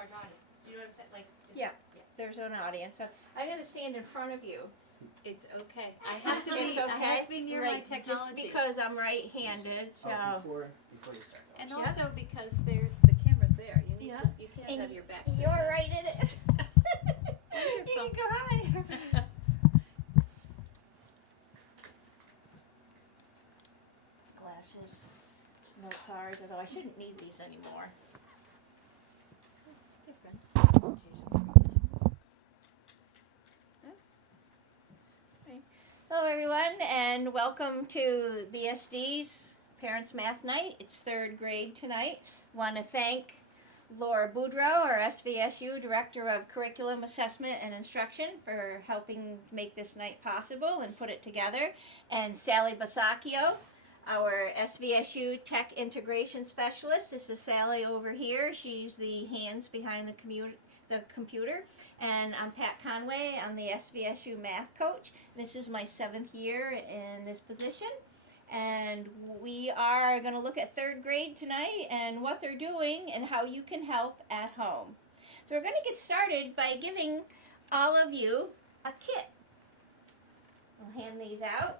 large audience. Do you know what I'm saying? Like, just, Yeah. There's an audience. So I'm going to stand in front of you. It's okay. I have to be. It's okay. I have to be near my technology. Just because I'm right-handed, so. Before you start. And Yeah. also because there's the camera's there. You need Yeah. to. You can't And have your back to You're it. right in it. You can go higher. Glasses. No cars, although I shouldn't need these anymore. It's different. Hello everyone and welcome to BSD's Parents Math Night. It's 3rd grade tonight. Want to thank Laura Boudreau, our SVSU Director of Curriculum Assessment and Instruction, for helping make this night possible and put it together, and Sally Basacchio, our SVSU Tech Integration Specialist. This is Sally over here. She's the hands behind the computer. And I'm Pat Conway. I'm the SVSU Math Coach. This is my 7th year in this position. And we are going to look at 3rd grade tonight and what they're doing and how you can help at home. So we're going to get started by giving all of you a kit. I'll hand these out.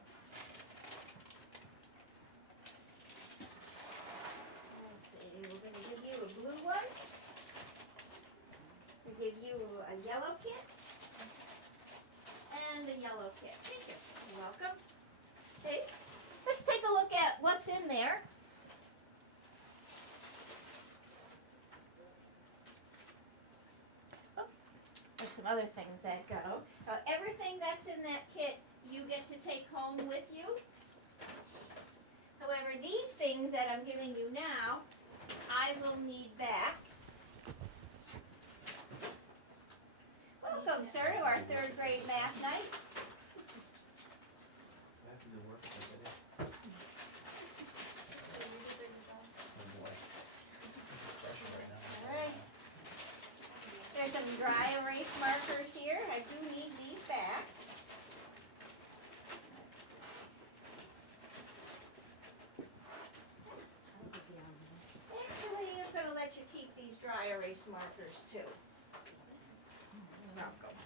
Let's see, we're going to give you a blue one. We'll give you a yellow kit and a yellow kit. Thank you. You're welcome. Okay. Let's take a look at what's in there. Oh, there's some other things that go. Everything that's in that kit you get to take home with you. However, these things that I'm giving you now, I will need back. Welcome, sir, to our 3rd grade math night. Alright. There's some dry erase markers here. I do need these back. Actually, I'm going to let you keep these dry erase markers too. You're welcome.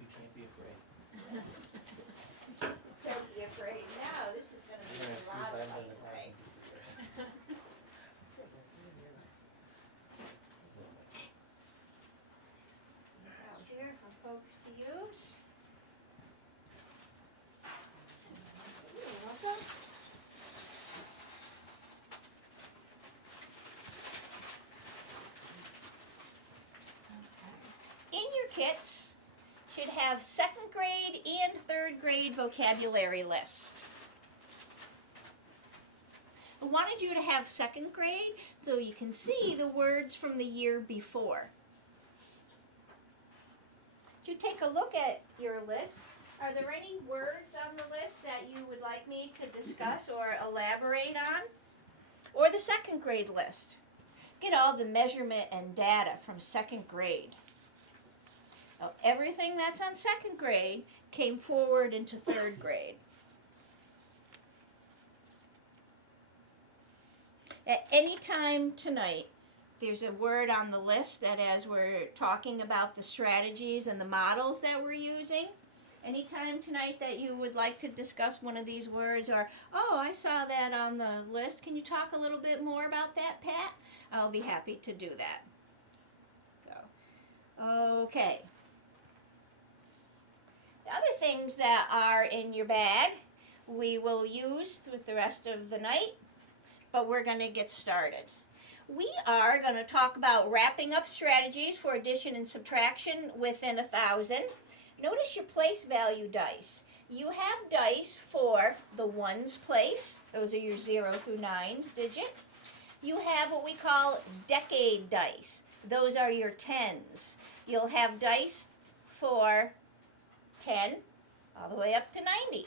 You can't be afraid. Don't be afraid. No, this is going to be a lot of fun tonight. Out here for folks to use. You're welcome. In your kits should have 2nd grade and 3rd grade vocabulary list. I wanted you to have 2nd grade so you can see the words from the year before. To take a look at your list, are there any words on the list that you would like me to discuss or elaborate on? Or the 2nd grade list? Get all the measurement and data from 2nd grade. Now, everything that's on 2nd grade came forward into 3rd grade. At any time tonight, there's a word on the list that as we're talking about the strategies and the models that we're using, anytime tonight that you would like to discuss one of these words or, oh, I saw that on the list, can you talk a little bit more about that, Pat? I'll be happy to do that. So, okay. The other things that are in your bag we will use with the rest of the night, but we're going to get started. We are going to talk about wrapping up strategies for addition and subtraction within 1,000. Notice your place value dice. You have dice for the ones place. Those are your 0 through 9s digit. You have what we call decade dice. Those are your 10s. You'll have dice for 10 all the way up to 90.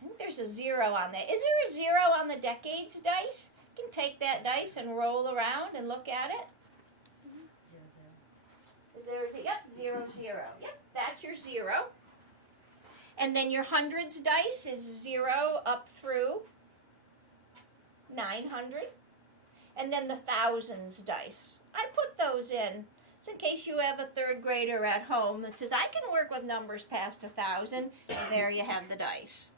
I think there's a 0 on that. Is there a 0 on the decades dice? You can take that dice and roll around and look at it. Is there a 0? Yep, 0, 0. Yep, that's your 0. And then your hundreds dice is 0 up through 900. And then the thousands dice. I put those in. So in case you have a third grader at home that says, I can work with numbers past 1,000, and there you have the dice.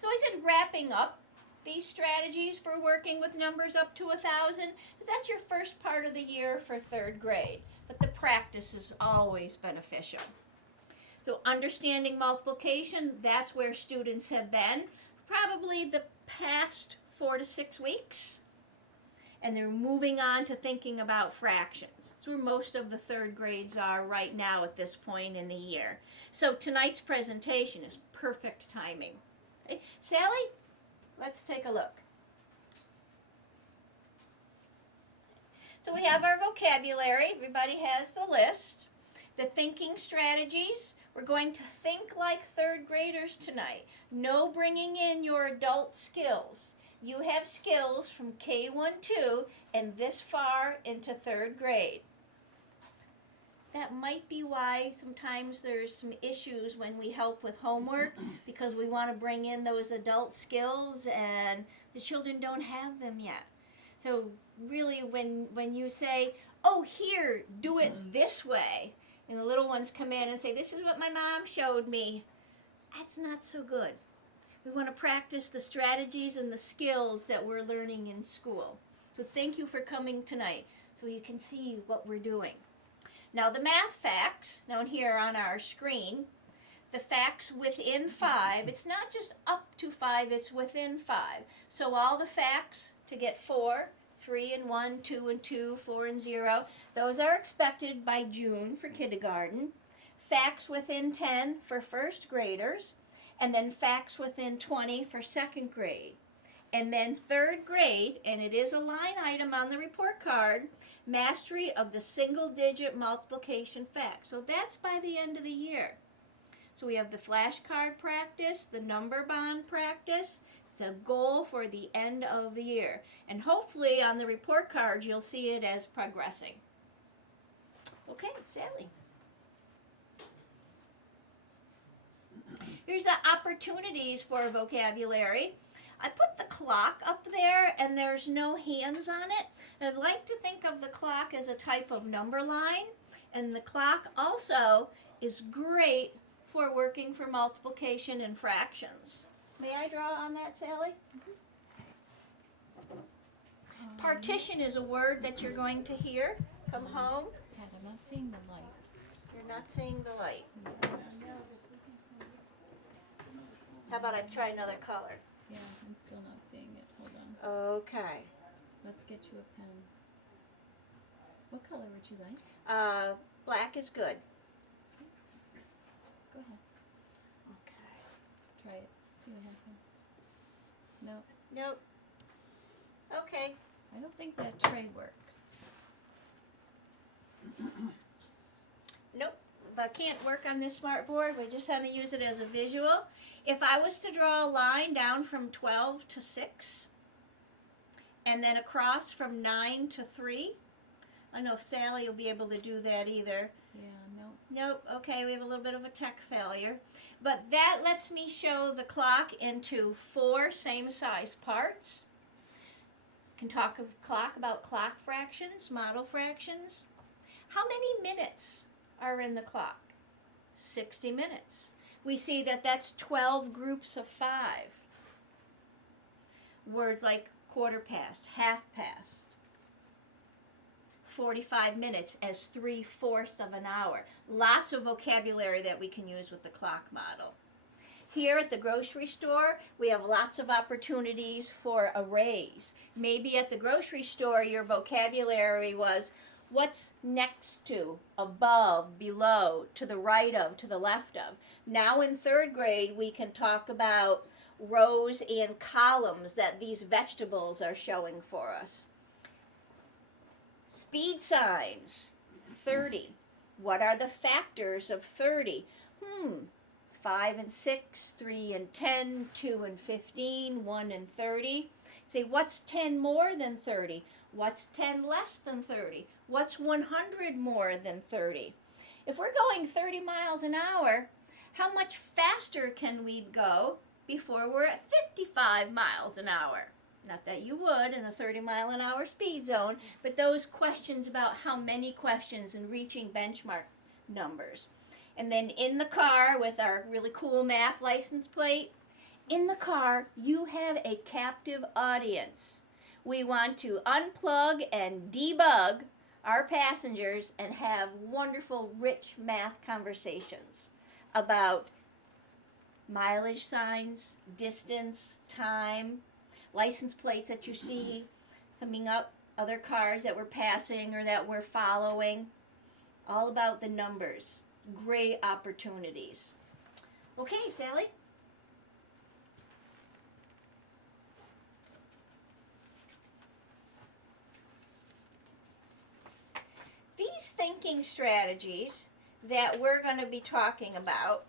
So I said wrapping up these strategies for working with numbers up to 1,000, because that's your first part of the year for third grade. But the practice is always beneficial. So understanding multiplication, that's where students have been probably the past 4 to 6 weeks. And they're moving on to thinking about fractions. That's where most of the third grades are right now at this point in the year. So tonight's presentation is perfect timing. Okay. Sally, let's take a look. So we have our vocabulary. Everybody has the list. The thinking strategies. We're going to think like third graders tonight. No bringing in your adult skills. You have skills from K1-2 and this far into third grade. That might be why sometimes there's some issues when we help with homework, because we want to bring in those adult skills and the children don't have them yet. So really when you say, oh, here, do it this way, and the little ones come in and say, this is what my mom showed me, that's not so good. We want to practice the strategies and the skills that we're learning in school. So thank you for coming tonight so you can see what we're doing. Now the math facts, down here on our screen, the facts within 5, it's not just up to 5, it's within 5. So all the facts to get 4, 3 and 1, 2 and 2, 4 and 0, those are expected by June for kindergarten. Facts within 10 for first graders. And then facts within 20 for second grade. And then third grade, and it is a line item on the report card, mastery of the single-digit multiplication fact. So that's by the end of the year. So we have the flashcard practice, the number bond practice. It's a goal for the end of the year. And hopefully on the report card you'll see it as progressing. Okay, Sally. Here's the opportunities for vocabulary. I put the clock up there and there's no hands on it. I'd like to think of the clock as a type of number line, and the clock also is great for working for multiplication and fractions. May I draw on that, Sally? Partition is a word that you're going to hear. Come home. Pat, I'm not seeing the light. You're not seeing the light. How about I try another color? Yeah, I'm still not seeing it. Hold on. Okay. Let's get you a pen. What color would you like? Black is good. Go ahead. Okay. Try it. See what happens. No, Nope. Okay. I don't think that tray works. Nope. That can't work on this smart board. We just want to use it as a visual. If I was to draw a line down from 12 to 6, and then across from 9 to 3, I don't know if Sally will be able to do that either. Yeah, no. Nope. Okay, we have a little bit of a tech failure. But that lets me show the clock into 4 same size parts. Can talk about clock fractions, model fractions. How many minutes are in the clock? 60 minutes. We see that that's 12 groups of 5. Words like quarter past, half past. 45 minutes as 3/4 of an hour. Lots of vocabulary that we can use with the clock model. Here at the grocery store, we have lots of opportunities for arrays. Maybe at the grocery store, your vocabulary was what's next to, above, below, to the right of, to the left of. Now in third grade, we can talk about rows and columns that these vegetables are showing for us. Speed signs, 30. What are the factors of 30? 5 and 6, 3 and 10, 2 and 15, 1 and 30. Say, what's 10 more than 30? What's 10 less than 30? What's 100 more than 30? If we're going 30 miles an hour, How much faster can we go before we're at 55 miles an hour? Not that you would in a 30-mile-an-hour speed zone, but those questions about how many questions and reaching benchmark numbers. And then in the car with our really cool math license plate, in the car you have a captive audience. We want to unplug and debug our passengers and have wonderful, rich math conversations about mileage signs, distance, time, license plates that you see coming up, other cars that we're passing or that we're following, all about the numbers. Great opportunities. Okay, Sally? These thinking strategies that we're going to be talking about,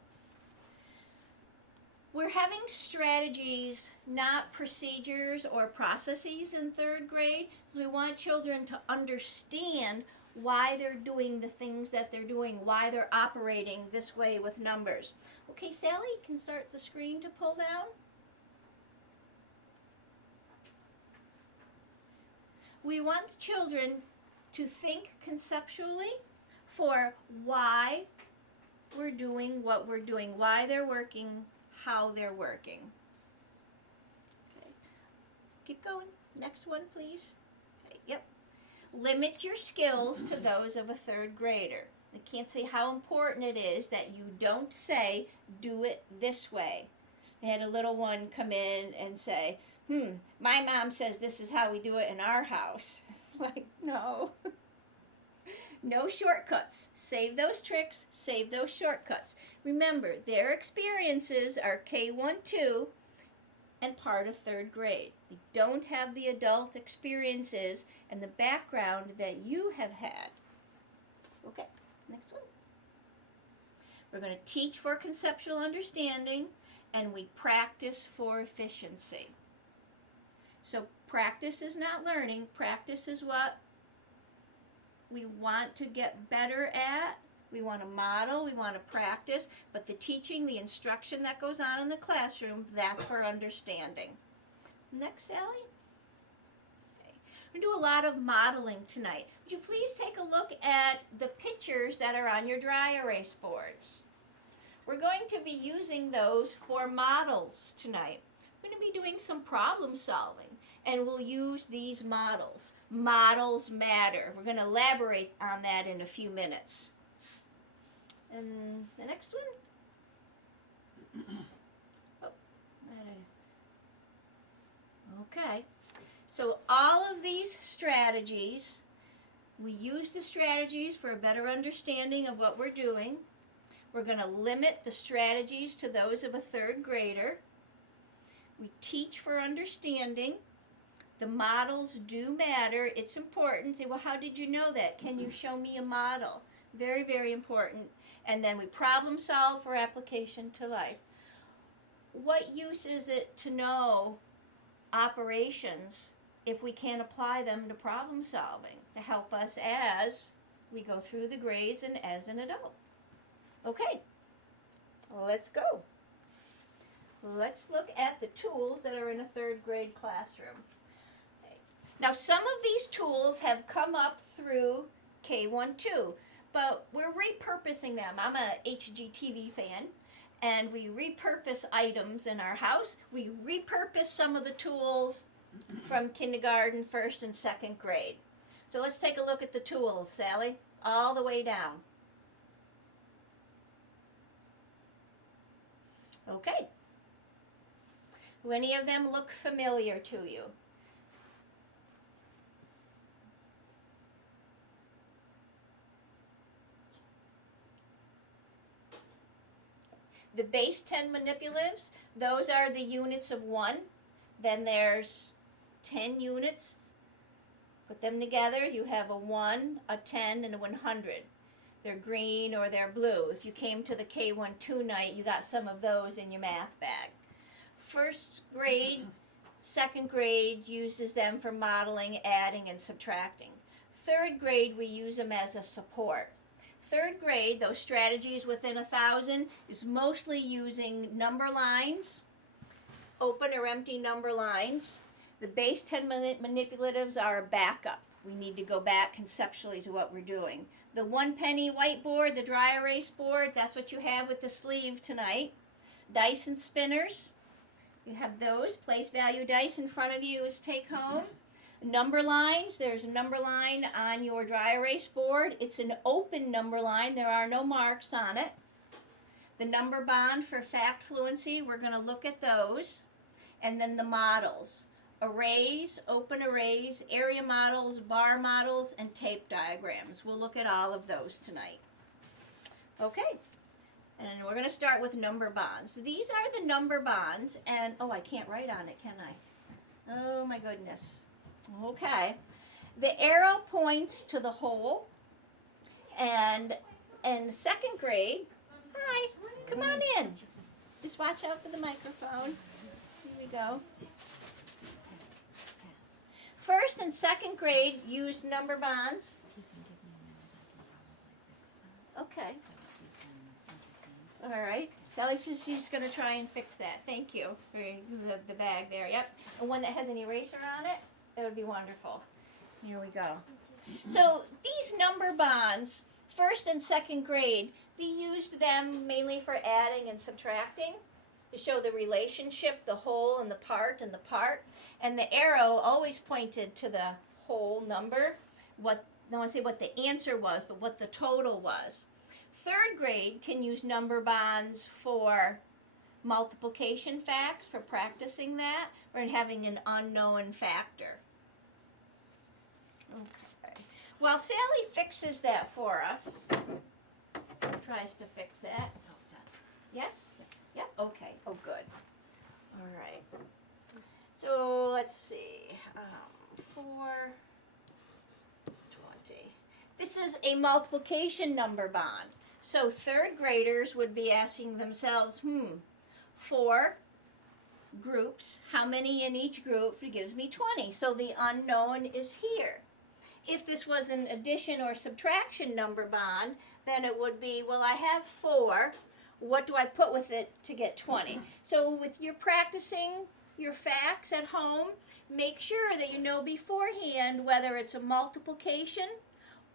we're having strategies, not procedures or processes in third grade. So we want children to understand why they're doing the things that they're doing, why they're operating this way with numbers. Okay, Sally, you can start the screen to pull down. We want the children to think conceptually for why we're doing what we're doing, why they're working, how they're working. Okay. Keep going. Next one, please. Okay. Yep. Limit your skills to those of a third grader. I can't say how important it is that you don't say, do it this way. I had a little one come in and say, my mom says this is how we do it in our house. Like, no. No shortcuts. Save those tricks, save those shortcuts. Remember, their experiences are K1-2 and part of third grade. They don't have the adult experiences and the background that you have had. Okay, next one. We're going to teach for conceptual understanding and we practice for efficiency. So practice is not learning. Practice is what we want to get better at. We want to model, we want to practice, but the teaching, the instruction that goes on in the classroom, that's for understanding. Next, Sally. Okay. We're going to do a lot of modeling tonight. Would you please take a look at the pictures that are on your dry erase boards? We're going to be using those for models tonight. We're going to be doing some problem solving, and we'll use these models. Models matter. We're going to elaborate on that in a few minutes. And the next one? Oh, okay. So all of these strategies, we use the strategies for a better understanding of what we're doing. We're going to limit the strategies to those of a third grader. We teach for understanding. The models do matter. It's important. Say, well, how did you know that? Can you show me a model? Very, very important. And then we problem solve for application to life. What use is it to know operations if we can't apply them to problem solving to help us as we go through the grades and as an adult? Okay, let's go. Let's look at the tools that are in a third grade classroom. Okay. Now, some of these tools have come up through K1-2, but we're repurposing them. I'm a HGTV fan, and we repurpose items in our house. We repurpose some of the tools from kindergarten, first and second grade. So let's take a look at the tools, Sally, all the way down. Okay. Do any of them look familiar to you? The base 10 manipulatives, those are the units of 1. Then there's 10 units. Put them together, you have a 1, a 10, and a 100. They're green or they're blue. If you came to the K1-2 night, you got some of those in your math bag. First grade, second grade uses them for modeling, adding, and subtracting. Third grade, we use them as a support. third grade, those strategies within 1,000 is mostly using number lines, open or empty number lines. The base 10-minute manipulatives are a backup. We need to go back conceptually to what we're doing. The 1 penny whiteboard, the dry erase board, that's what you have with the sleeve tonight. Dice and spinners, you have those. Place value dice in front of you is take home. Number lines, there's a number line on your dry erase board. It's an open number line. There are no marks on it. The number bond for fact fluency, we're going to look at those. And then the models. Arrays, open arrays, area models, bar models, and tape diagrams. We'll look at all of those tonight. Okay, and we're going to start with number bonds. These are the number bonds, and oh, I can't write on it, can I? Oh my goodness. Okay, the arrow points to the whole, and in second grade, hi, come on in. Just watch out for the microphone. Here we go. First and second grade use number bonds. Okay. All right. Sally says she's going to try and fix that. Thank you for the bag there. Yep. And one that has an eraser on it, that would be wonderful. Here we go. So these number bonds, first and second grade, they used them mainly for adding and subtracting to show the relationship, the whole and the part and the part. And the arrow always pointed to the whole number. I don't want to say what the answer was, but what the total was. Third grade can use number bonds for multiplication facts, for practicing that, or in having an unknown factor. Okay. While Sally fixes that for us, tries to fix that. It's all set. Yes? Yep. Okay. Oh, good. All right. So let's see. 420. This is a multiplication number bond. So third graders would be asking themselves, 4 groups, how many in each group gives me 20? So the unknown is here. If this was an addition or subtraction number bond, then it would be, well, I have 4. What do I put with it to get 20? So with your practicing your facts at home, make sure that you know beforehand whether it's a multiplication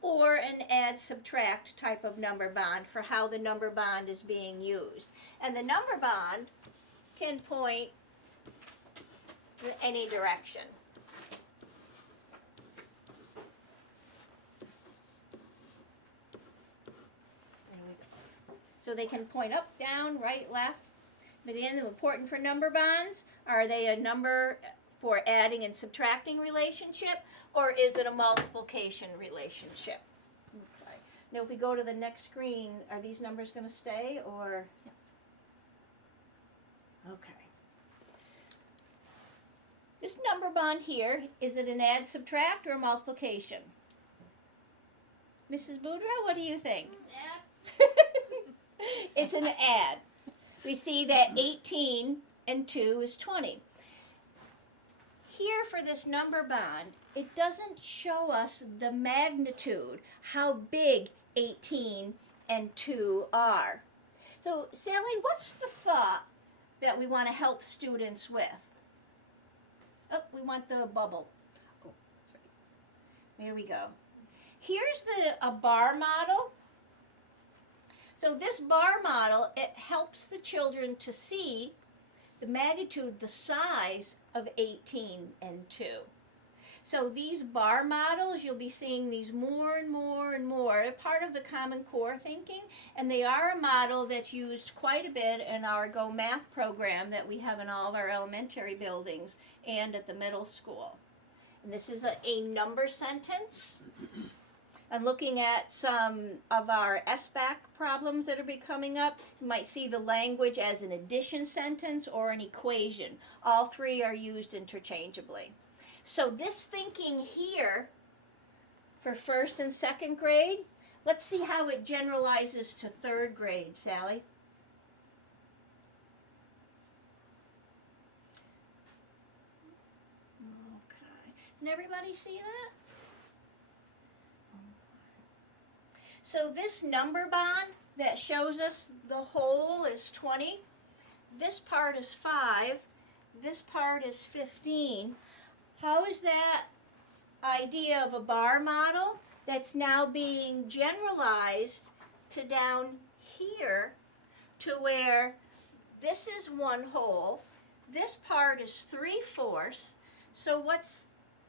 or an add-subtract type of number bond for how the number bond is being used. And the number bond can point in any direction. There we go. So they can point up, down, right, left. But again, important for number bonds, are they a number for adding and subtracting relationship, or is it a multiplication relationship? Okay. Now if we go to the next screen, are these numbers going to stay, or? Okay. This number bond here, is it an add, subtract, or a multiplication? Mrs. Boudreaux, what do you think? Yeah. It's an add. We see that 18 and 2 is 20. Here for this number bond, it doesn't show us the magnitude, how big 18 and 2 are. So, Sally, what's the thought that we want to help students with? Oh, we want the bubble. Oh, that's right. There we go. Here's a bar model. So this bar model, it helps the children to see the magnitude, the size of 18 and 2. So these bar models, you'll be seeing these more and more and more. They're part of the Common Core thinking, and they are a model that's used quite a bit in our Go Math program that we have in all of our elementary buildings and at the middle school. And this is a number sentence. I'm looking at some of our SBAC problems that are coming up. You might see the language as an addition sentence or an equation. All three are used interchangeably. So this thinking here for first and second grade, let's see how it generalizes to third grade, Sally. Okay. Can everybody see that? So this number bond that shows us the whole is 20. This part is 5. This part is 15. How is that idea of a bar model that's now being generalized to down here to where this is 1 whole, this part is 3/4. So what's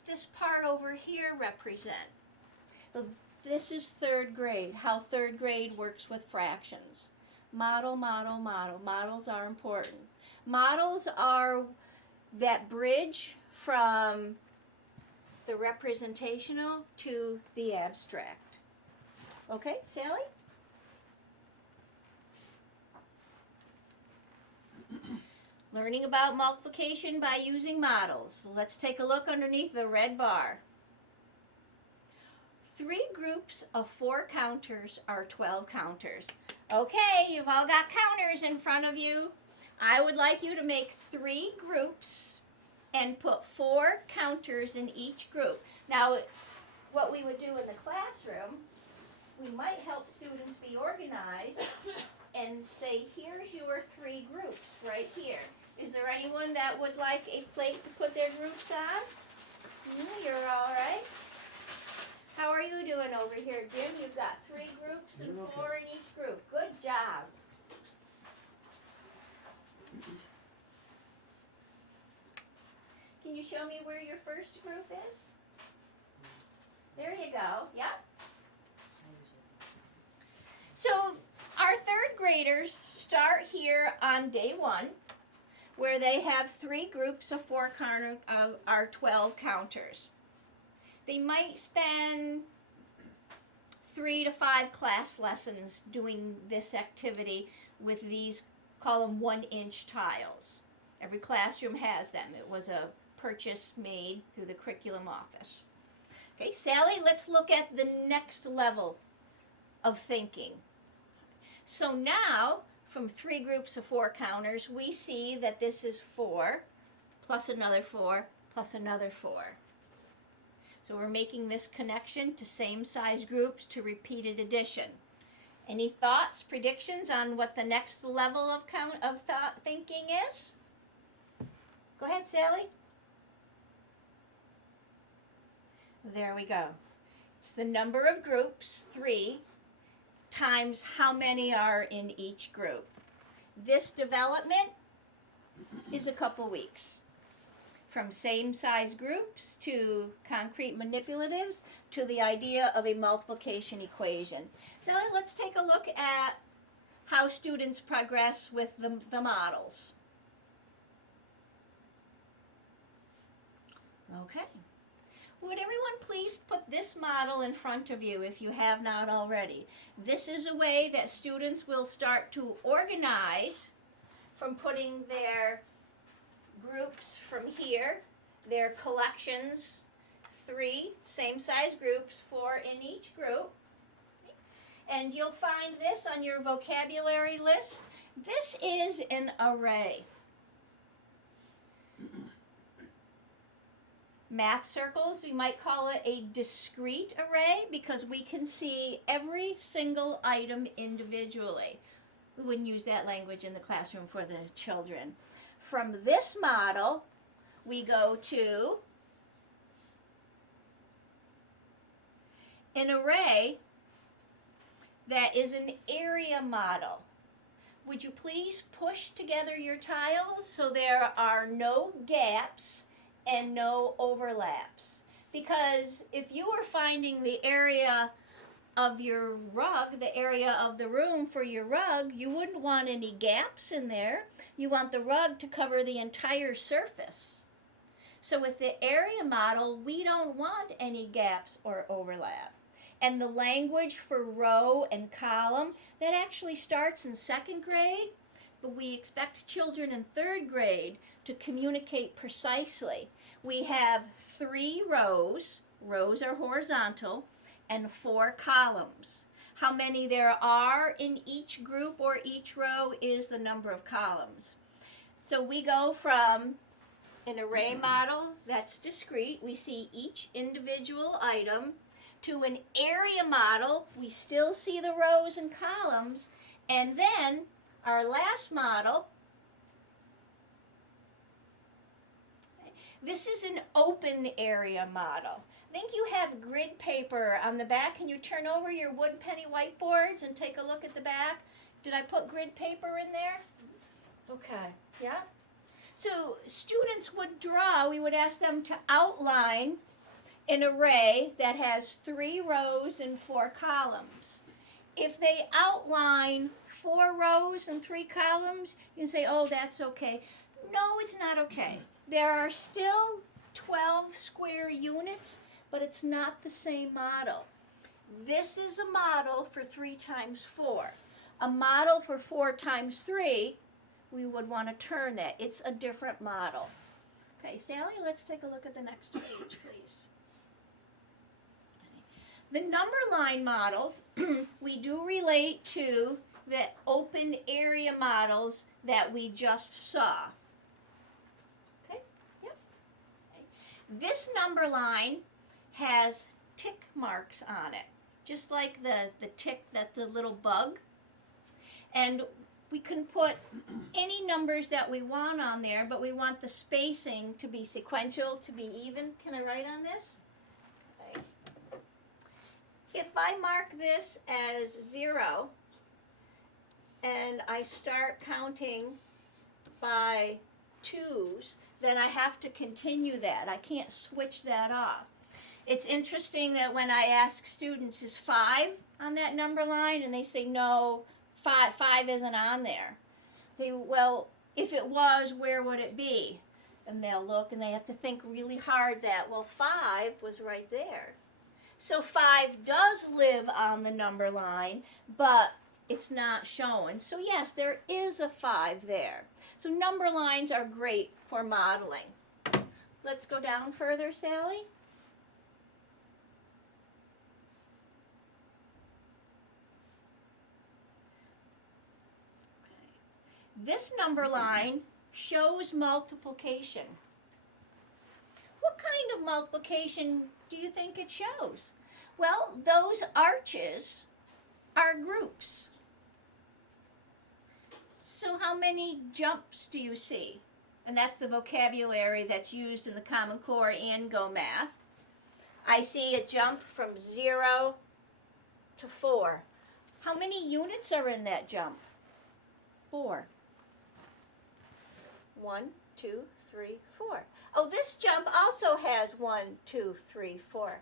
this part over here represent? Well, this is 3rd grade, how 3rd grade works with fractions. Model, model, model. Models are important. Models are that bridge from the representational to the abstract. Okay, Sally? Learning about multiplication by using models. Let's take a look underneath the red bar. 3 groups of 4 counters are 12 counters. Okay, you've all got counters in front of you. I would like you to make 3 groups and put 4 counters in each group. Now, what we would do in the classroom, we might help students be organized and say, here's your 3 groups right here. Is there anyone that would like a plate to put their groups on? You're all right. How are you doing over here, Jim? You've got 3 groups and 4 in each group. Good job. Can you show me where your first group is? There you go. Yep. So our 3rd graders start here on day 1, where they have 3 groups of 4 our 12 counters. They might spend 3 to 5 class lessons doing this activity with these, call them 1-inch tiles. Every classroom has them. It was a purchase made through the curriculum office. Okay, Sally, let's look at the next level of thinking. So now, from 3 groups of 4 counters, we see that this is 4, plus another 4, plus another 4. So we're making this connection to same size groups to repeated addition. Any thoughts, predictions on what the next level of thought thinking is? Go ahead, Sally. There we go. It's the number of groups, 3, times how many are in each group. This development is a couple weeks. From same size groups to concrete manipulatives to the idea of a multiplication equation. So let's take a look at how students progress with the models. Okay. Would everyone please put this model in front of you if you have not already? This is a way that students will start to organize from putting their groups from here, their collections, 3 same size groups, 4 in each group. And you'll find this on your vocabulary list. This is an array. Math circles, we might call it a discrete array because we can see every single item individually. We wouldn't use that language in the classroom for the children. From this model, we go to an array that is an area model. Would you please push together your tiles so there are no gaps and no overlaps? Because if you were finding the area of your rug, the area of the room for your rug, you wouldn't want any gaps in there. You want the rug to cover the entire surface. So with the area model, we don't want any gaps or overlap. And the language for row and column, that actually starts in 2nd grade, but we expect children in 3rd grade to communicate precisely. We have 3 rows, rows are horizontal, and 4 columns. How many there are in each group or each row is the number of columns. So we go from an array model that's discrete. We see each individual item to an area model. We still see the rows and columns. And then our last model, this is an open area model. I think you have grid paper on the back. Can you turn over your wood penny whiteboards and take a look at the back? Did I put grid paper in there? Okay, yeah. So students would draw, we would ask them to outline an array that has 3 rows and 4 columns. If they outline 4 rows and 3 columns, you say, oh, that's okay. No, it's not okay. There are still 12 square units, but it's not the same model. This is a model for 3 times 4. A model for 4 times 3, we would want to turn that. It's a different model. Okay, Sally, let's take a look at the next page, please. The number line models, we do relate to the open area models that we just saw. Okay, yep. Okay. This number line has tick marks on it, just like the tick, that the little bug. And we can put any numbers that we want on there, but we want the spacing to be sequential, to be even. Can I write on this? Okay. If I mark this as 0, and I start counting by 2s, then I have to continue that. I can't switch that off. It's interesting that when I ask students, is 5 on that number line? And they say, no, 5 isn't on there. They, well, if it was, where would it be? And they'll look and they have to think really hard that, well, 5 was right there. So 5 does live on the number line, but it's not shown. So yes, there is a 5 there. So number lines are great for modeling. Let's go down further, Sally. This number line shows multiplication. What kind of multiplication do you think it shows? Well, those arches are groups. So how many jumps do you see? And that's the vocabulary that's used in the Common Core and Go Math. I see a jump from 0 to 4. How many units are in that jump? 4. 1, 2, 3, 4. Oh, this jump also has 1, 2, 3, 4.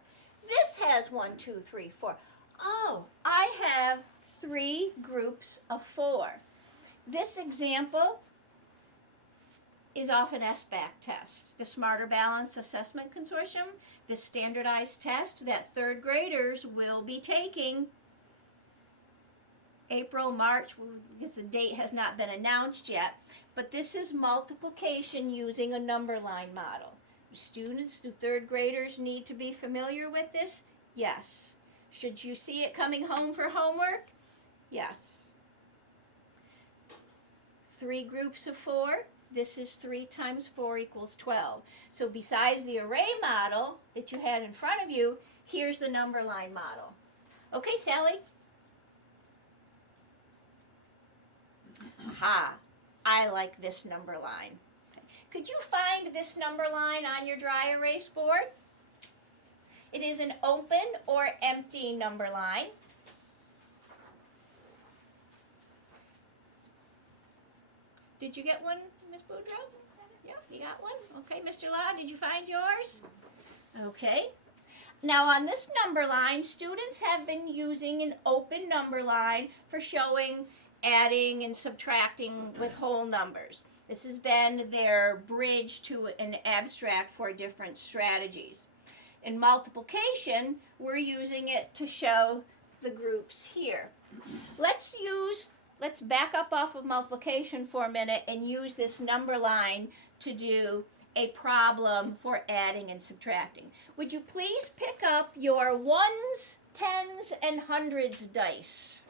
This has 1, 2, 3, 4. Oh, I have 3 groups of 4. This example is off an SBAC test, the Smarter Balanced Assessment Consortium, this standardized test that 3rd graders will be taking April, March, because the date has not been announced yet. But this is multiplication using a number line model. Students, do 3rd graders need to be familiar with this? Yes. Should you see it coming home for homework? Yes. 3 groups of 4. This is 3 times 4 equals 12. So besides the array model that you had in front of you, here's the number line model. Okay, Sally? Aha, I like this number line. Okay. Could you find this number line on your dry erase board? It is an open or empty number line. Did you get one, Ms. Boudreaux? Yeah, you got one? Okay, Mr. Law, did you find yours? Okay. Now on this number line, students have been using an open number line for showing adding and subtracting with whole numbers. This has been their bridge to an abstract for different strategies. In multiplication, we're using it to show the groups here. Let's back up off of multiplication for a minute and use this number line to do a problem for adding and subtracting. Would you please pick up your 1s, 10s, and 100s dice?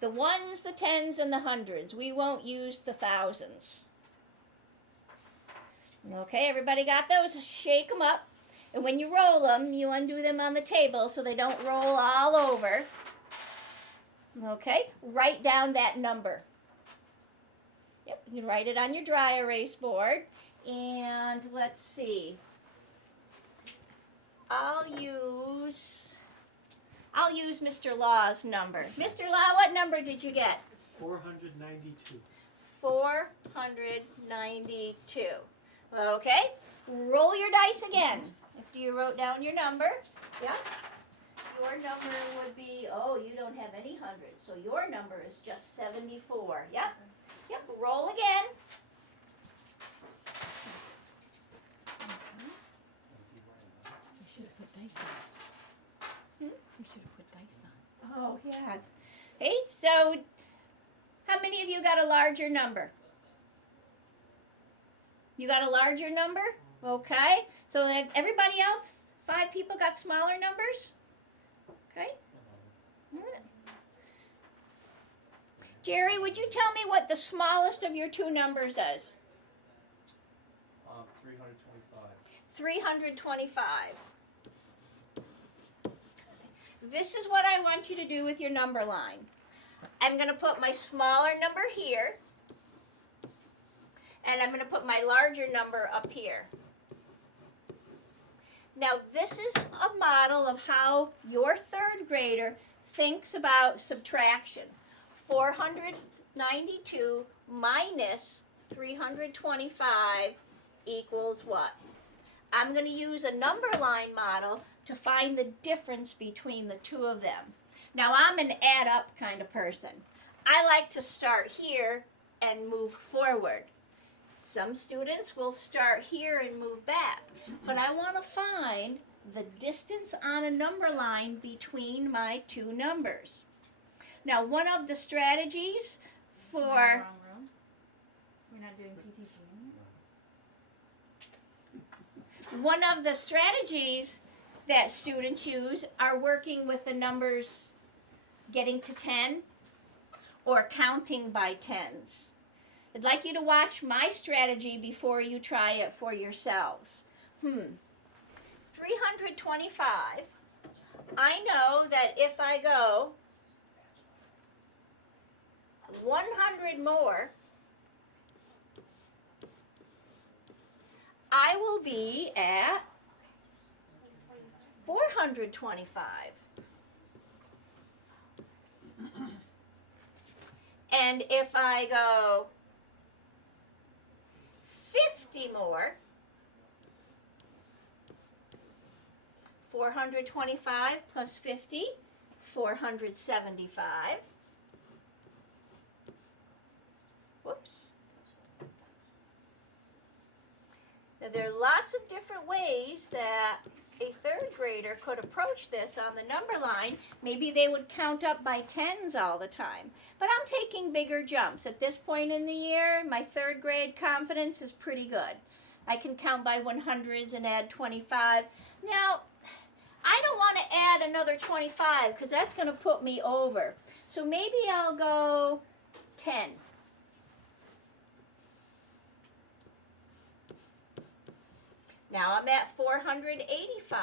The 1s, the 10s, and the 100s. We won't use the thousands. Okay, everybody got those? Shake them up. And when you roll them, you undo them on the table so they don't roll all over. Okay, write down that number. Yep, you can write it on your dry erase board. And let's see. I'll use Mr. Law's number. Mr. Law, what number did you get? 492. 492. Okay, roll your dice again. After you wrote down your number, yep. Your number would be, oh, you don't have any hundreds, so your number is just 74. Yep, yep, roll again. We should have put dice on. We should have put dice on. Oh, yes. Hey, so how many of you got a larger number? You got a larger number? Okay. So have everybody else, 5 people, got smaller numbers? Okay. Jerry, would you tell me what the smallest of your 2 numbers is? 325. 325. This is what I want you to do with your number line. I'm going to put my smaller number here, and I'm going to put my larger number up here. Now, this is a model of how your 3rd grader thinks about subtraction. 492 minus 325 equals what? I'm going to use a number line model to find the difference between the 2 of them. Now, I'm an add up kind of person. I like to start here and move forward. Some students will start here and move back, but I want to find the distance on a number line between my 2 numbers. Now, one of the strategies for... Wrong room. We're not doing PTG. One of the strategies that students use are working with the numbers getting to 10 or counting by tens. I'd like you to watch my strategy before you try it for yourselves. 325, I know that if I go 100 more, I will be at 425. And if I go 50 more, 425 plus 50, 475. Whoops. Now, there are lots of different ways that a 3rd grader could approach this on the number line. Maybe they would count up by tens all the time. But I'm taking bigger jumps. At this point in the year, my 3rd grade confidence is pretty good. I can count by 100s and add 25. Now, I don't want to add another 25 because that's going to put me over. So maybe I'll go 10. Now I'm at 485.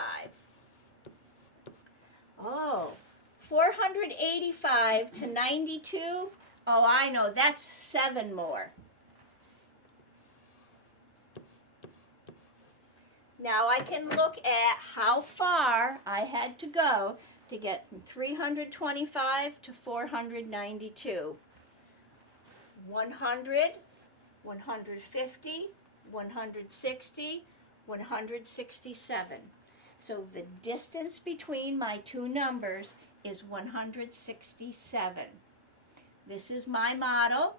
Oh, 485 to 92. Oh, I know, that's 7 more. Now I can look at how far I had to go to get from 325 to 492. 100, 150, 160, 167. So the distance between my 2 numbers is 167. This is my model.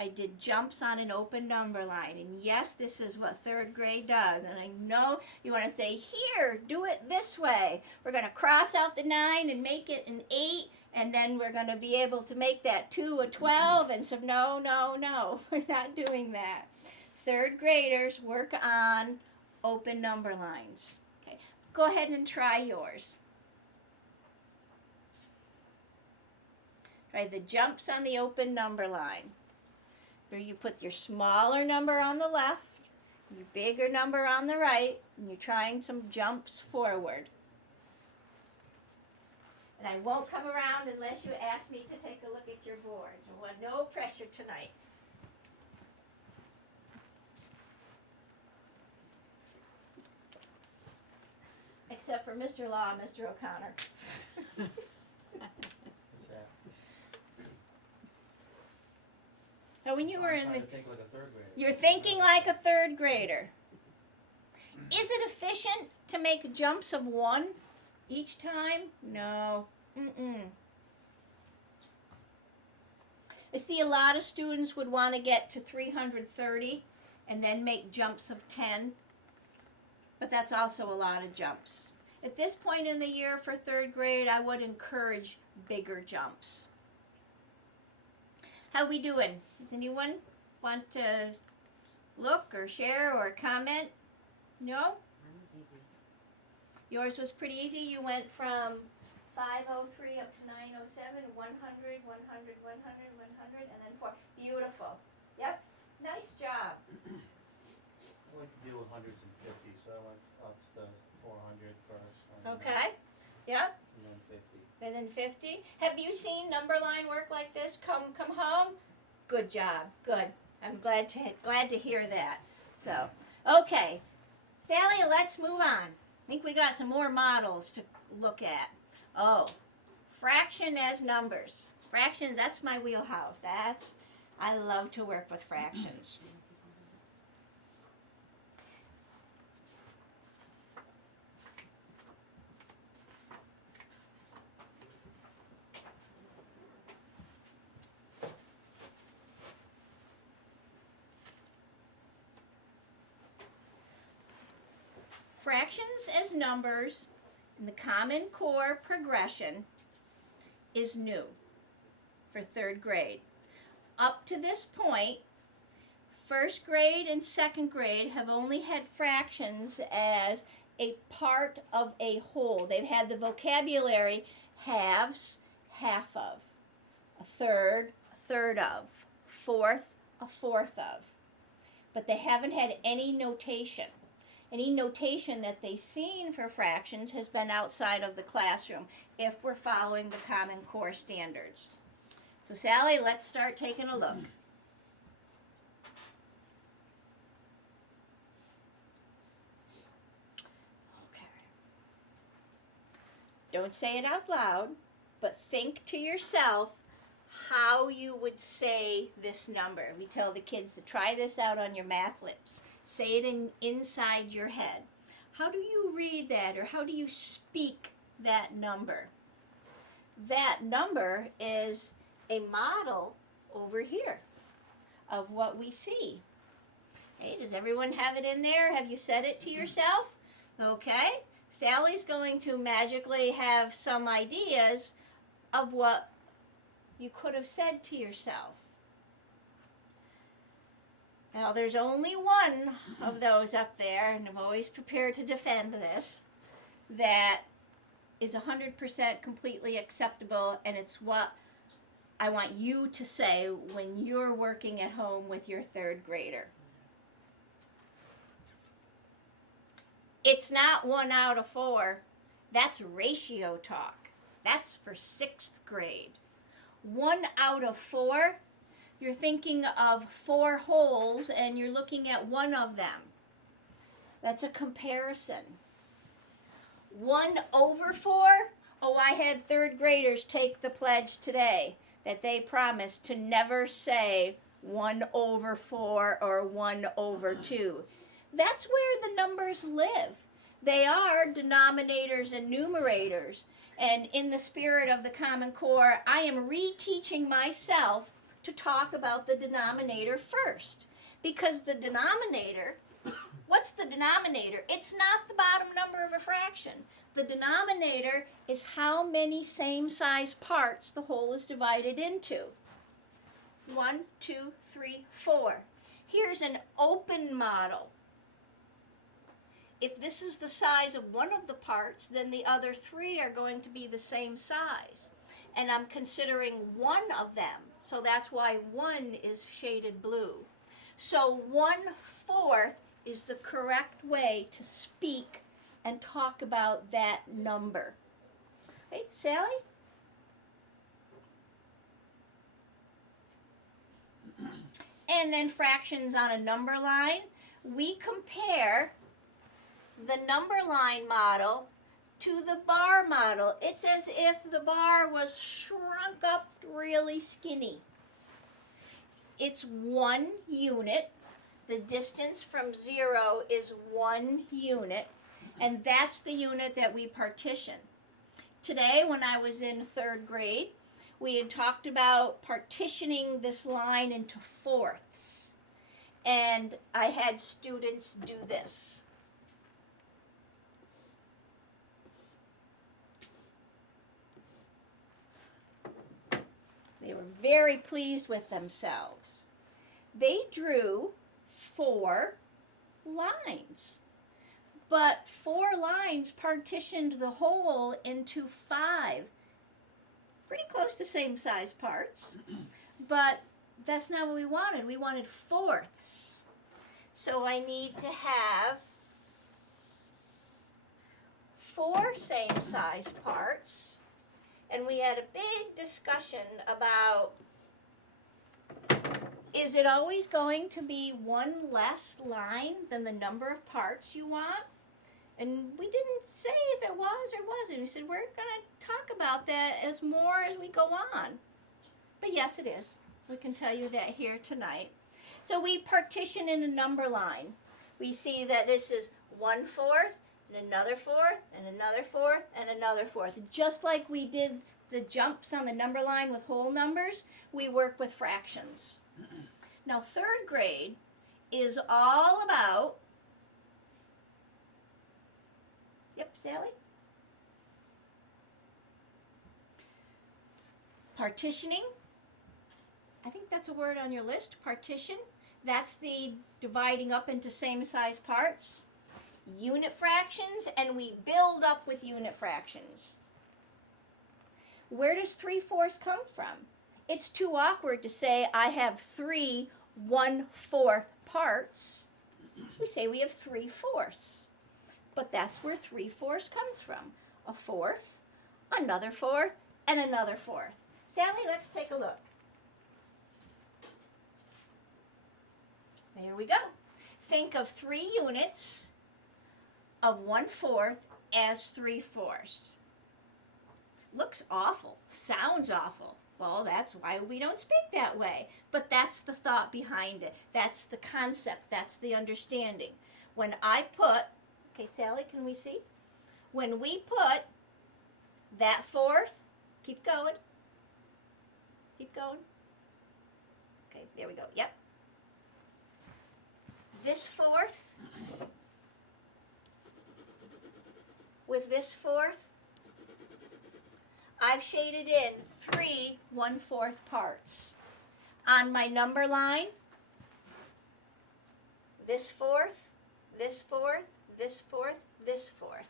I did jumps on an open number line. And yes, this is what 3rd grade does. And I know you want to say, here, do it this way. We're going to cross out the 9 and make it an 8. And then we're going to be able to make that 2 a 12. And so no, no, no. We're not doing that. 3rd graders work on open number lines. Okay, go ahead and try yours. Try the jumps on the open number line, where you put your smaller number on the left Your bigger number on the right, and you're trying some jumps forward. And I won't come around unless you ask me to take a look at your board. I want no pressure tonight. Except for Mr. Law and Mr. O'Connor. What's that? Now, when you were I'm in trying the... to think like a third grader. You're thinking like a third grader. Is it efficient to make jumps of 1 each time? No. I see a lot of students would want to get to 330 and then make jumps of 10, but that's also a lot of jumps. At this point in the year for third grade, I would encourage bigger jumps. How we doing? Does anyone want to look or share or comment? No? Yours was pretty easy. You went from 503 up to 907, 100, 100, 100, 100, and then 4. Beautiful. Yep. Nice job. I like to deal with hundreds and fifties, so I went up to 400 first. Okay. Yep. And then 50. And then 50. Have you seen number line work like this? Come home. Good job. Good. I'm glad to hear that. So, okay, Sally, let's move on. I think we got some more models to look at. Oh, fraction as numbers. Fractions. That's my wheelhouse. I love to work with fractions. Fractions as numbers in the Common Core progression is new for third grade. Up to this point, first grade and second grade have only had fractions as a part of a whole. They've had the vocabulary halves, half of, a third of, fourth, a fourth of. But they haven't had any notation. Any notation that they've seen for fractions has been outside of the classroom if we're following the Common Core standards. So Sally, let's start taking a look. Okay. Don't say it out loud, but think to yourself how you would say this number. We tell the kids to try this out on your math lips. Say it inside your head. How do you read that, or how do you speak that number? That number is a model over here of what we see. Hey, does everyone have it in there? Have you said it to yourself? Okay. Sally's going to magically have some ideas of what you could have said to yourself. Now, there's only one of those up there, and I'm always prepared to defend this, that is 100% completely acceptable, and it's what I want you to say when you're working at home with your third grader. It's not 1 out of 4. That's ratio talk. That's for 6th grade. 1 out of 4, you're thinking of 4 wholes and you're looking at one of them. That's a comparison. 1 over 4, oh, I had third graders take the pledge today that they promised to never say 1 over 4 or 1 over 2. That's where the numbers live. They are denominators and numerators. And in the spirit of the Common Core, I am reteaching myself to talk about the denominator first. Because the denominator, what's the denominator? It's not the bottom number of a fraction. The denominator is how many same size parts the whole is divided into. 1, 2, 3, 4. Here's an open model. If this is the size of one of the parts, then the other 3 are going to be the same size. And I'm considering one of them, so that's why 1 is shaded blue. So 1/4 is the correct way to speak and talk about that number. Okay, Sally? And then fractions on a number line. We compare the number line model to the bar model. It's as if the bar was shrunk up really skinny. It's 1 unit. The distance from 0 is 1 unit, and that's the unit that we partition. Today, when I was in 3rd grade, we had talked about partitioning this line into fourths, and I had students do this. They were very pleased with themselves. They drew 4 lines, but 4 lines partitioned the whole into 5 pretty close to same size parts, but that's not what we wanted. We wanted fourths. So I need to have 4 same size parts, and we had a big discussion about, is it always going to be 1 less line than the number of parts you want? And we didn't say if it was or wasn't. We said we're going to talk about that as more as we go on. But yes, it is. We can tell you that here tonight. So we partition in a number line. We see that this is 1/4, and another 4th, and another 4th, and another 4th. Just like we did the jumps on the number line with whole numbers, we work with fractions. Now, 3rd grade is all about, yep, Sally? Partitioning. I think that's a word on your list, partition. That's the dividing up into same size parts. Unit fractions, and we build up with unit fractions. Where does 3/4 come from? It's too awkward to say I have 3 1/4 parts. We say we have 3/4. But that's where 3/4 comes from. A 4th, another 4th, and another 4th. Sally, let's take a look. There we go. Think of 3 units of 1/4 as 3/4. Looks awful. Sounds awful. Well, that's why we don't speak that way. But that's the thought behind it. That's the concept. That's the understanding. When I put, okay, Sally, can we see? When we put that 4th, keep going. Keep going. Okay, there we go. Yep. This 4th with this 4th, I've shaded in 3 1/4 parts. On my number line, this 4th, this 4th, this 4th, this 4th.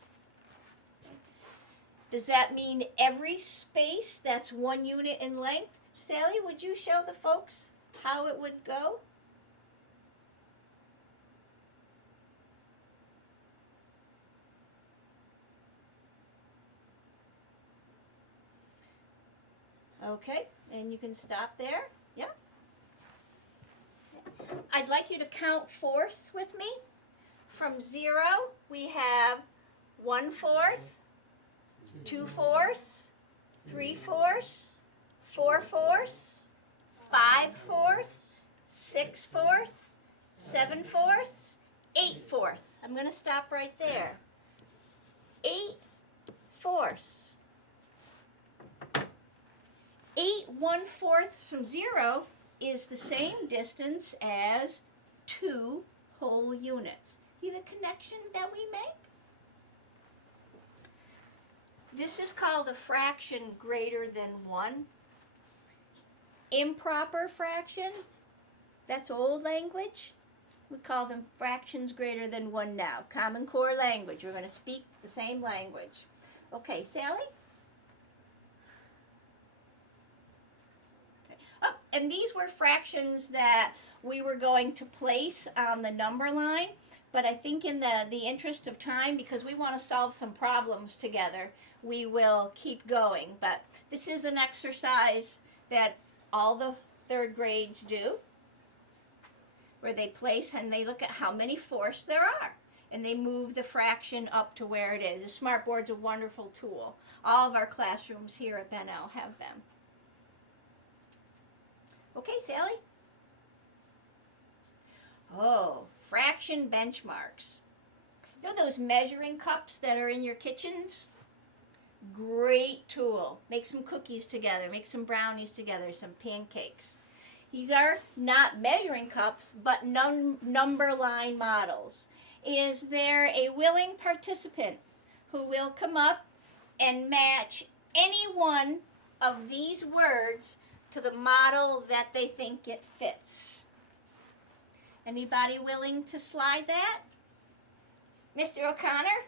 Does that mean every space that's 1 unit in length? Sally, would you show the folks how it would go? Okay, and you can stop there. Yeah. I'd like you to count fourths with me. From 0, we have 1/4, 2/4, 3/4, 4/4, 5/4, 6/4, 7/4, 8/4. I'm going to stop right there. 8/4. 8 1/4 from 0 is the same distance as 2 whole units. See the connection that we make? This is called a fraction greater than 1. Improper fraction, that's old language. We call them fractions greater than 1 now. Common Core language. We're going to speak the same language. Okay, Sally? Oh, and these were fractions that we were going to place on the number line. but I think in the interest of time, because we want to solve some problems together, we will keep going. But this is an exercise that all the third grades do, where they place and they look at how many fourths there are. And they move the fraction up to where it is. The smartboard's a wonderful tool. All of our classrooms here at Ben El have them. Okay, Sally? Oh, fraction benchmarks. You know those measuring cups that are in your kitchens? Great tool. Make some cookies together, make some brownies together, some pancakes. These are not measuring cups, but number line models. Is there a willing participant who will come up and match any one of these words to the model that they think it fits? Anybody willing to slide that? Mr. O'Connor?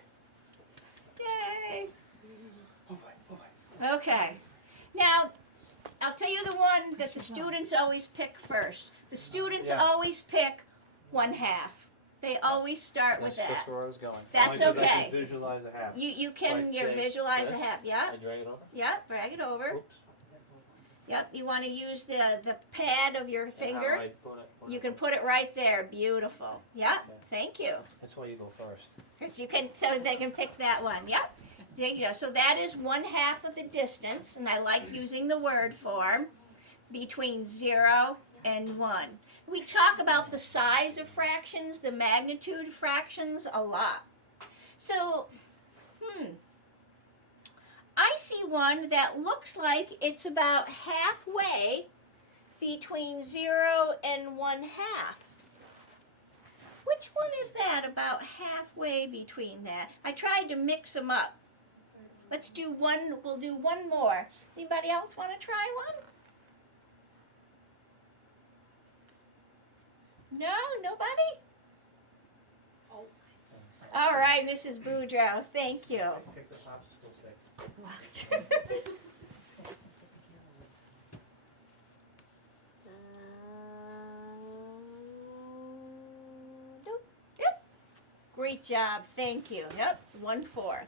Yay! Okay. Now, I'll tell you the one that the students always pick first. The students always pick 1/2. They always start with That's that. just where I was going. That's Only 'cause I okay. can visualize a half. You can Like, you say, visualize a this. half. Yeah. I drag it over? Yep. Drag it over. Oops. Yep. You want to use the pad of your And how finger. I put it, You can put it right there. Beautiful. Yep. Okay. Thank you. That's why you go first. Because you can, so they can pick that one. Yep. There you go. So that is 1/2 of the distance, and I like using the word form, between 0 and 1. We talk about the size of fractions, the magnitude of fractions a lot. So, I see one that looks like it's about halfway between 0 and 1/2. Which one is that about halfway between that? I tried to mix them up. Let's do one, we'll do one more. Anybody else want to try one? No, nobody? Oh. All right, Mrs. Boudreaux, thank you. Pick the popsicle stick. Yep. Great job, thank you. Yep, 1/4.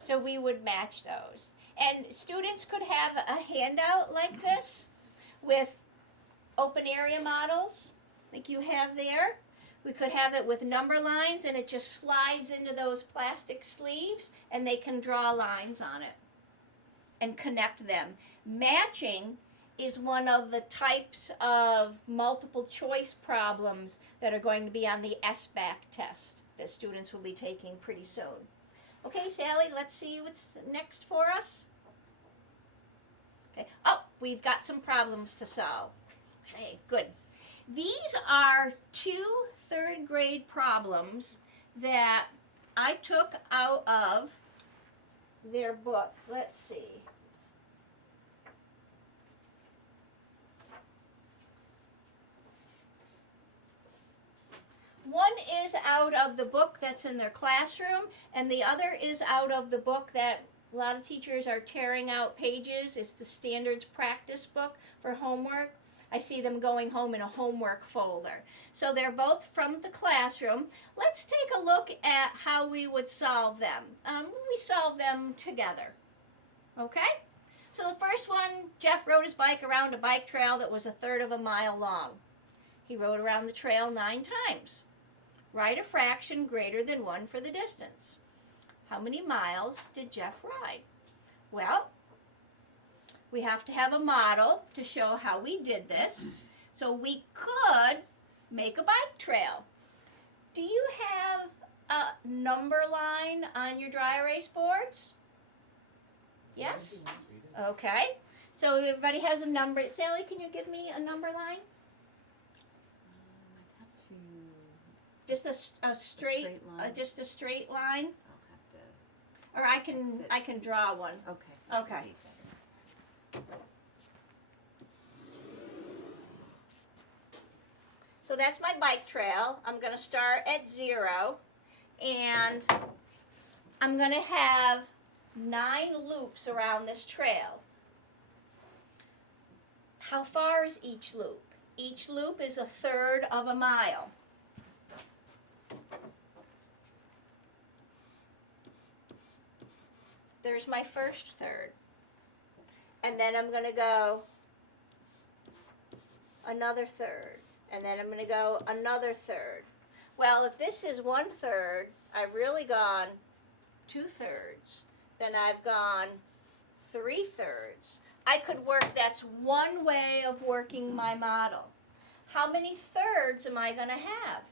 So we would match those. And students could have a handout like this with open area models, like you have there. We could have it with number lines, and it just slides into those plastic sleeves, and they can draw lines on it and connect them. Matching is one of the types of multiple choice problems that are going to be on the SBAC test that students will be taking pretty soon. Okay, Sally, let's see what's next for us. Okay. Oh, we've got some problems to solve. Okay, good. These are 2 third grade problems that I took out of their book. Let's see. One is out of the book that's in their classroom, and the other is out of the book that a lot of teachers are tearing out pages. It's the standards practice book for homework. I see them going home in a homework folder. So they're both from the classroom. Let's take a look at how we would solve them. We solve them together. Okay? So the first one, Jeff rode his bike around a bike trail that was 1/3 of a mile long. He rode around the trail 9 times. Write a fraction greater than 1 for the distance. How many miles did Jeff ride? Well, we have to have a model to show how we did this. So we could make a bike trail. Do you have a number line on your dry erase boards? Yes? Okay. So everybody has a number. Sally, can you give me a number line? I'd have to. Just a straight line. just a straight line, I'll have to. or I can draw one. Okay. Okay. So that's my bike trail. I'm going to start at 0, and I'm going to have 9 loops around this trail. How far is each loop? Each loop is 1/3 of a mile. there's my first third. And then I'm going to go another third. And then I'm going to go another third. Well, if this is 1/3, I've really gone 2/3. Then I've gone 3/3. I could work, that's one way of working my model. How many thirds am I going to have?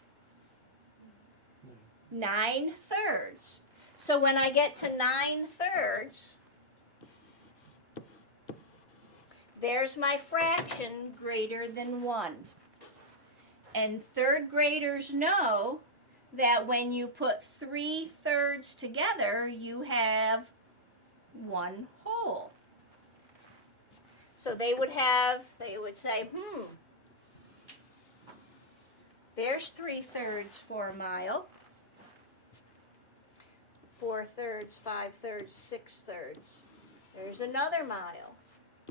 9/3. So when I get to 9/3, there's my fraction greater than 1. And third graders know that when you put 3/3 together, you have 1 whole. So they would say, there's 3/3 for a mile. 4/3, 5/3, 6/3. There's another mile.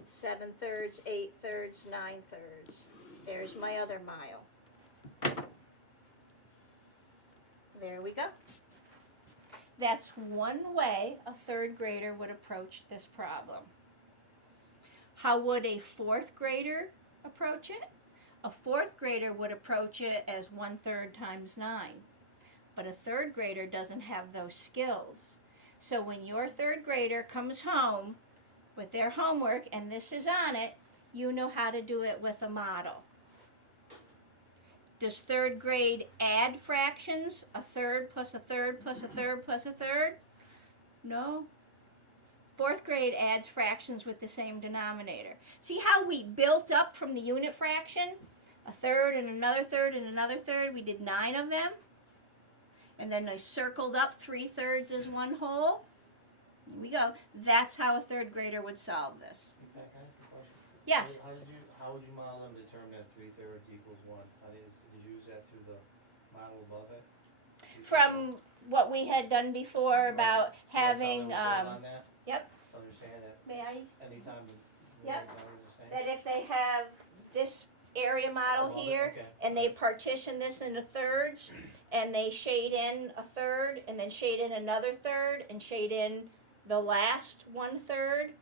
7/3, 8/3, 9/3. There's my other mile. There we go. That's one way a third grader would approach this problem. How would a fourth grader approach it? A fourth grader would approach it as 1/3 times 9. But a third grader doesn't have those skills. So when your third grader comes home with their homework and this is on it, you know how to do it with a model. Does third grade add fractions? A third plus a third plus a third plus a third? No. Fourth grade adds fractions with the same denominator. See how we built up from the unit fraction? A third and another third and another third. We did 9 of them. And then I circled up 3/3 as 1 whole. Here we go. That's how a third grader would solve this. Can I ask a question? Yes. How would you model and determine that 3/3 equals 1? Did you use that through the model above it? From what we had done before about having, on that? Yep. Understand that may I? anytime the Yep. number is the same? That if they have this area model Above it? here, Okay. and they partition this into thirds, and they shade in a third, and then shade in another third, and shade in the last 1/3,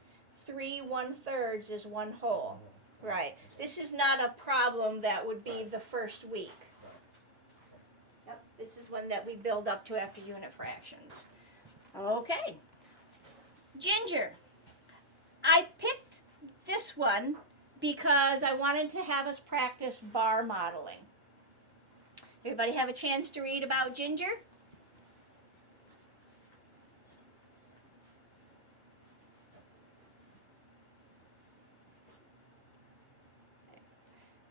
3 1/3 is 1 whole. Right. This is not a problem that would be the first week. Yep. This is one that we build up to after unit fractions. Okay. Ginger. I picked this one because I wanted to have us practice bar modeling. Everybody have a chance to read about Ginger?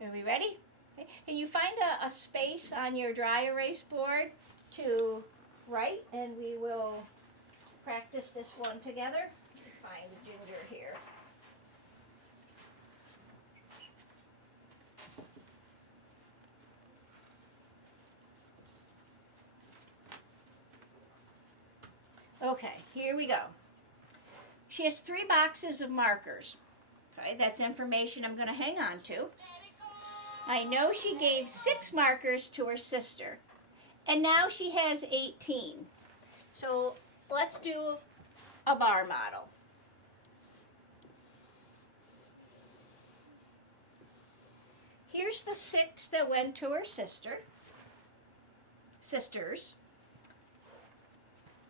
Are we ready? Okay. Can you find a space on your dry erase board to write, and we will practice this one together? Find Ginger here. Okay, here we go. She has 3 boxes of markers. Okay, that's information I'm going to hang on to. I know she gave 6 markers to her sister, and now she has 18. So let's do a bar model. Here's the 6 that went to her sisters.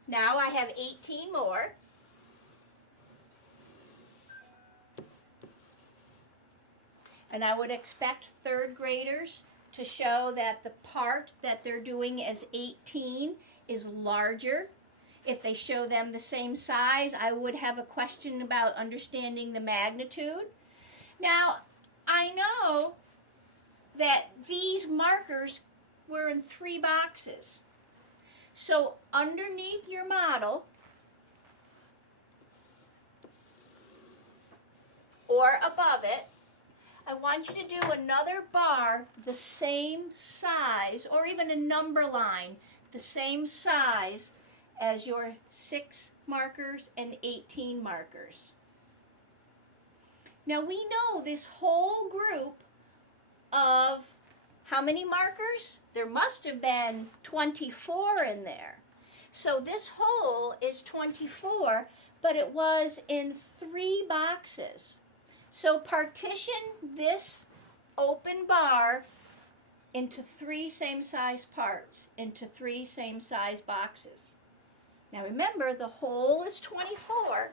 Now I have 18 more. And I would expect third graders to show that the part that they're doing as 18 is larger. If they show them the same size, I would have a question about understanding the magnitude. Now, I know that these markers were in 3 boxes. So underneath your model, or above it, I want you to do another bar the same size, or even a number line the same size as your 6 markers and 18 markers. Now we know this whole group of how many markers? There must have been 24 in there. So this whole is 24, but it was in 3 boxes. So partition this open bar into 3 same size parts, into 3 same size boxes. Now remember, the whole is 24.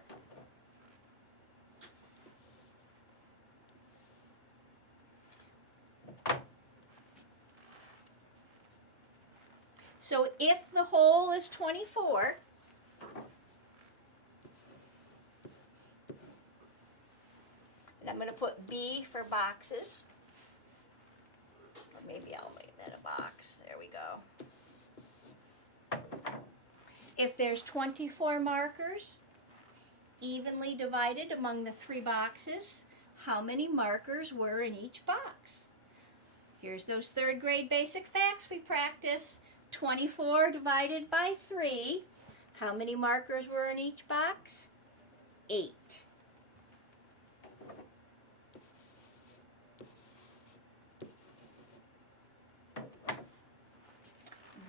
So if the whole is 24, and I'm going to put B for boxes, or maybe I'll make that a box. There we go. If there's 24 markers, evenly divided among the 3 boxes, how many markers were in each box? Here's those 3rd grade basic facts we practiced. 24 divided by 3. How many markers were in each box? 8.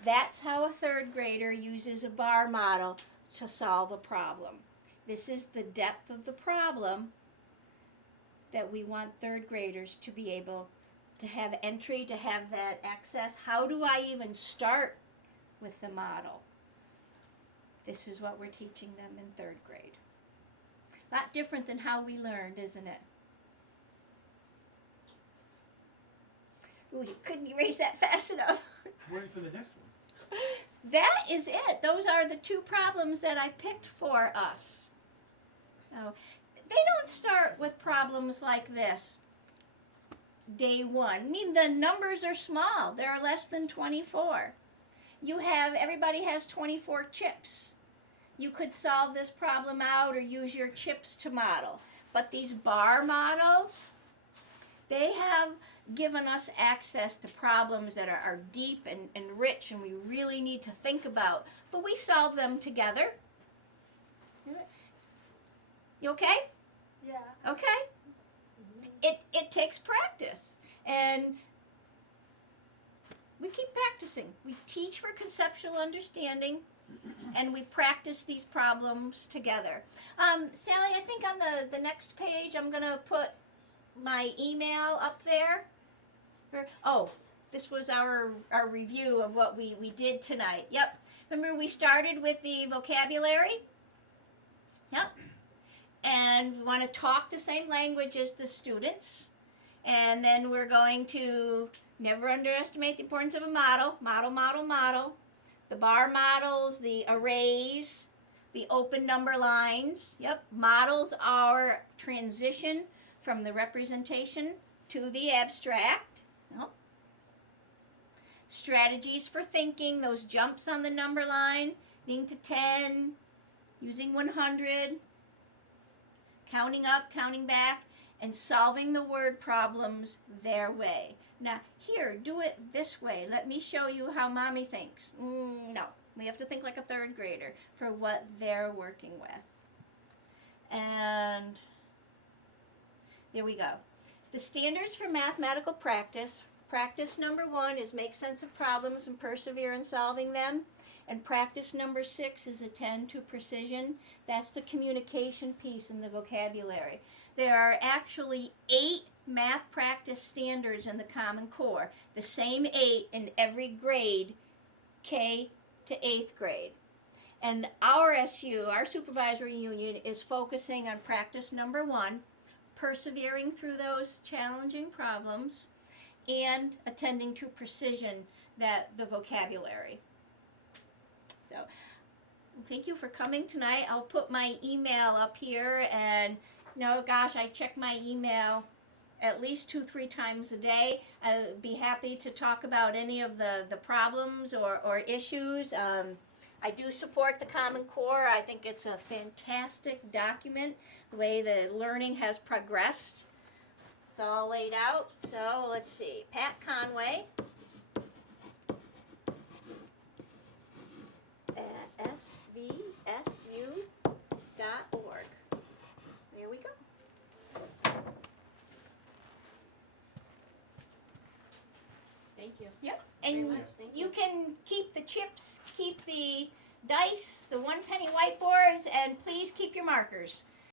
That's how a 3rd grader uses a bar model to solve a problem. This is the depth of the problem that we want 3rd graders to be able to have entry, to have that access. How do I even start with the model? This is what we're teaching them in 3rd grade. A lot different than how we learned, isn't it? Ooh, you couldn't erase that fast enough. Waiting for the next one. That is it. Those are the 2 problems that I picked for us. Now, they don't start with problems like this. Day 1. I mean, the numbers are small. There are less than 24. Everybody has 24 chips. You could solve this problem out or use your chips to model. But these bar models, they have given us access to problems that are deep and rich and we really need to think about. But we solve them together. You okay? Yeah. Okay? It takes practice, and we keep practicing. We teach for conceptual understanding, and we practice these problems together. Sally, I think on the next page I'm going to put my email up there. This was our review of what we did tonight. Yep. Remember we started with the vocabulary? Yep. And we want to talk the same language as the students. And then we're going to never underestimate the importance of a model. Model, model, model. The bar models, the arrays, the open number lines. Yep. Models are transition from the representation to the abstract. Yep. Strategies for thinking, those jumps on the number line, getting to 10, using 100. Counting up, counting back, and solving the word problems their way. Now, here, do it this way. Let me show you how mommy thinks. No, we have to think like a 3rd grader for what they're working with. And here we go. The standards for mathematical practice. Practice number 1 is make sense of problems and persevere in solving them. And practice number 6 is attend to precision. That's the communication piece in the vocabulary. There are actually 8 math practice standards in the Common Core. The same 8 in every grade, K to 8th grade. And our SU, our supervisory union, is focusing on practice number 1, persevering through those challenging problems, and attending to precision, the vocabulary. So, thank you for coming tonight. I'll put my email up here, and I check my email at least 2-3 times a day. I'd be happy to talk about any of the problems or issues. I do support the Common Core. I think it's a fantastic document, the way the learning has progressed. It's all laid out. So let's see, Pat Conway at svsu.org. There we go. Thank you. Yep. Very And much. Thank you can keep the chips, keep the dice, the 1 penny whiteboards, and please keep your markers.